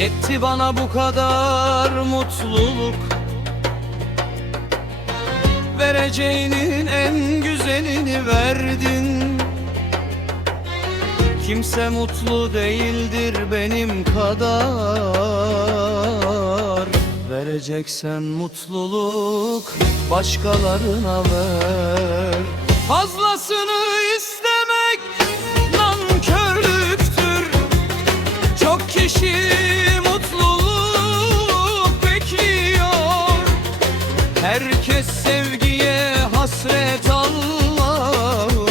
etti bana bu kadar mutluluk. Vereceğinin en güzelini verdin. Kimse mutlu değildir benim kadar. Vereceksen mutluluk başkalarına ver. Fazlasını istemek nankörlüktür. Çok kişi Herkes sevgiye hasret Allah'ım.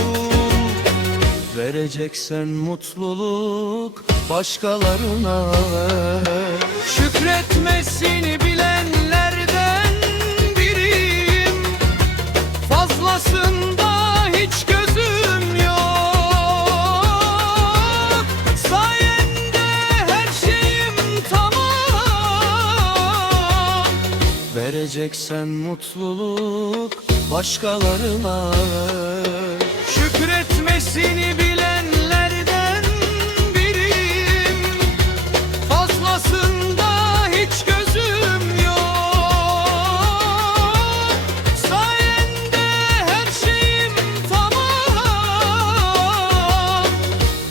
Vereceksen mutluluk başkalarına. Şükretmesini bilenlerden Vereceksen mutluluk başkalarına. Şükretmesini bilenlerden biriyim Fazlasında hiç gözüm yok Sayende her şeyim tamam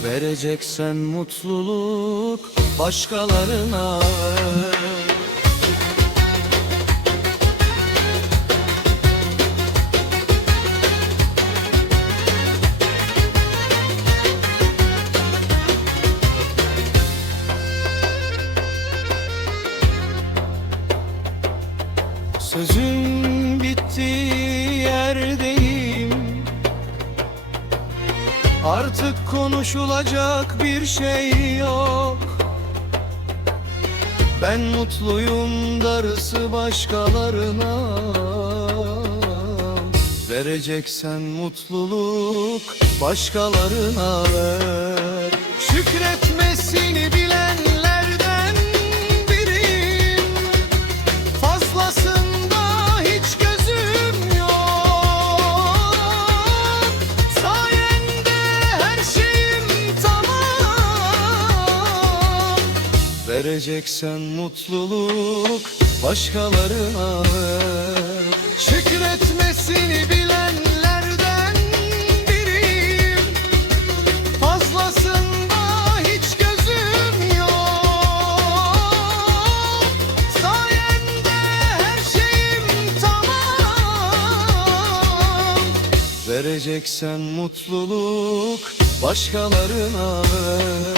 Vereceksen mutluluk başkalarına ver. Bittiği yerdeyim. Artık konuşulacak bir şey yok. Ben mutluyum darısı başkalarına. Vereceksen mutluluk başkalarına ver. Şükretmesini bilenlerden Vereceksen mutluluk başkalarına ver. Şükretmesini bilenlerden biriyim. Fazlasında hiç gözüm yok. Sayende her şeyim tamam. Vereceksen mutluluk başkalarına ver